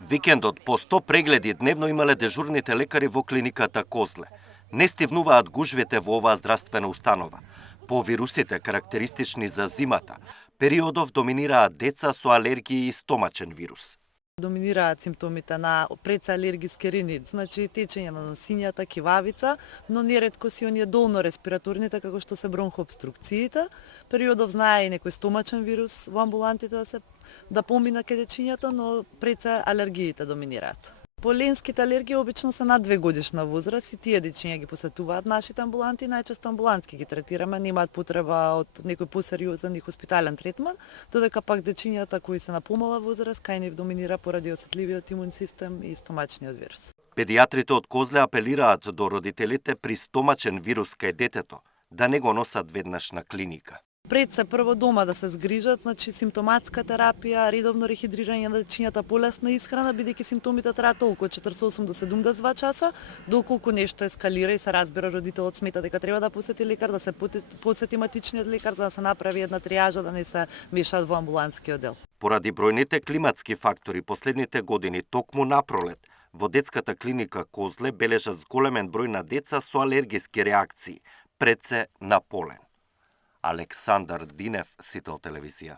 Викендот по 100 прегледи дневно имале дежурните лекари во клиниката Козле. Не стивнуваат гужвите во оваа здравствена установа. По вирусите карактеристични за зимата, периодов доминираат деца со алергии и стомачен вирус. Доминираат симптомите на предалергиски ринит, значи течење на носињата, кивавица, но неретко си оние долно респираторните како што се бронхообструкциите. Периодов знае и некој стомачен вирус во амбулантите да помина кај дечињата, но алергиите доминираат. Поленските алергии обично се над 2 годишна возраст и тие дечиња ги посетуваат нашите амбуланти, најчесто амбулантски ги третираме, немаат потреба од некој посериозен и хоспитален третман, додека пак дечињата кои се на помала возраст, кај нив доминира поради осетливиот имун систем и стомачниот вирус. Педиатрите од Козле апелираат до родителите при стомачен вирус кај детето да не го носат веднаш на клиника. Пред се прво дома да се згрижат, значи симптоматска терапија, редовно рехидрирање на дечињата, полесна исхрана, бидејќи симптомите траат толку од 48 до 72 часа, доколку нешто ескалира и се разбира родителот смета дека треба да посети лекар, да се посети матичниот лекар за да се направи една триажа, да не се мешаат во амбулантскиот дел. Поради бројните климатски фактори последните години, токму напролет, во детската клиника Козле бележат зголемен број на деца со алергиски реакции, пред се на полен. Александар Динев, Сител телевизија.